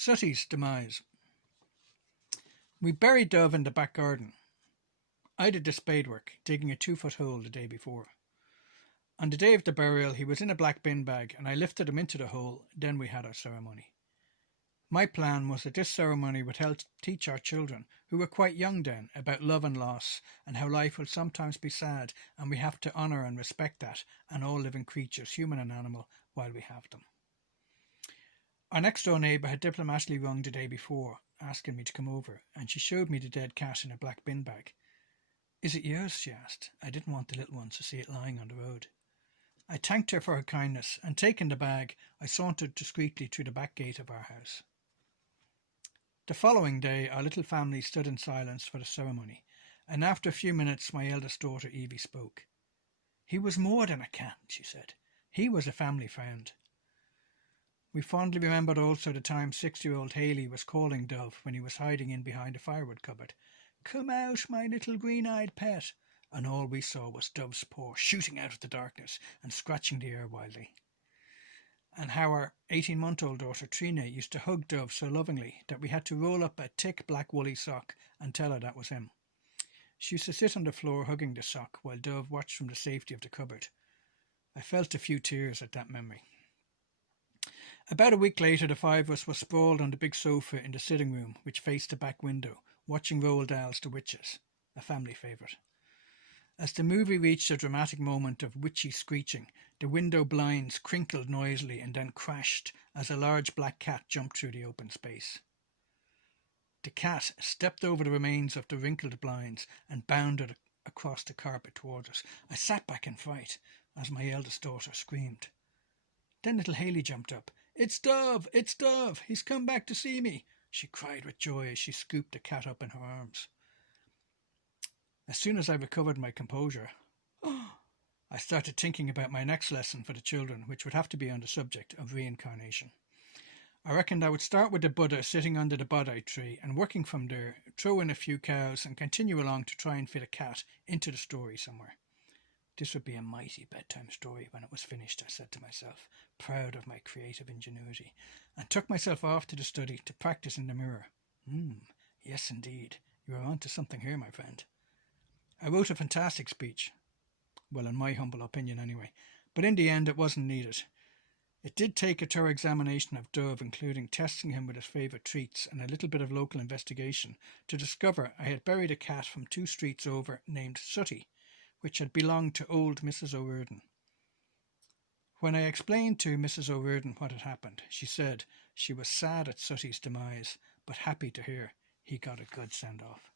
Sooty's demise. We buried Dubh in the back garden. I did the spade work, digging a 2-foot hole the day before. On the day of the burial, he was in a black bin bag, and I lifted him into the hole. Then we had our ceremony. My plan was that this ceremony would help teach our children, who were quite young then, about love and loss, and how life will sometimes be sad, and we have to honour and respect that, and all living creatures, human and animal, while we have them. Our next-door neighbour had diplomatically rung the day before, asking me to come over, and she showed me the dead cat in a black bin bag. "Is it yours?" she asked. I didn't want the little ones to see it lying on the road. I thanked her for her kindness, and taking the bag, I sauntered discreetly through the back gate of our house. The following day, our little family stood in silence for the ceremony, and after a few minutes my eldest daughter Evie spoke. "He was more than a cat," she said. "He was a family friend." We fondly remembered also the time 6-year-old Haley was calling Dubh when he was hiding in behind a firewood cupboard. "Come out, my little green-eyed pet," and all we saw was Dubh's paw shooting out of the darkness and scratching the air wildly. And how our 18-month-old daughter Trina used to hug Dubh so lovingly that we had to roll up a thick black woolly sock and tell her that was him. She used to sit on the floor hugging the sock while Dubh watched from the safety of the cupboard. I felt a few tears at that memory. About a week later, the 5 of us were sprawled on the big sofa in the sitting room, which faced the back window, watching Roald Dahl's The Witches, a family favourite. As the movie reached a dramatic moment of witchy screeching, the window blinds crinkled noisily and then crashed as a large black cat jumped through the open space. The cat stepped over the remains of the wrinkled blinds and bounded across the carpet towards us. I sat back in fright as my eldest daughter screamed. Then little Haley jumped up. "It's Dubh! It's Dubh! He's come back to see me!" she cried with joy as she scooped the cat up in her arms. As soon as I recovered my composure, I started thinking about my next lesson for the children, which would have to be on the subject of reincarnation. I reckoned I would start with the Buddha sitting under the Bodhi tree, and working from there, throw in a few cows and continue along to try and fit a cat into the story somewhere. This would be a mighty bedtime story when it was finished, I said to myself, proud of my creative ingenuity, and took myself off to the study to practice in the mirror. Yes, indeed, you are on to something here, my friend. I wrote a fantastic speech. Well, in my humble opinion anyway, but in the end it wasn't needed. It did take a thorough examination of Dubh, including testing him with his favourite treats and a little bit of local investigation, to discover I had buried a cat from 2 streets over named Sooty, which had belonged to old Mrs. O'Riordan. When I explained to Mrs. O'Riordan what had happened, she said she was sad at Sooty's demise, but happy to hear he got a good send-off.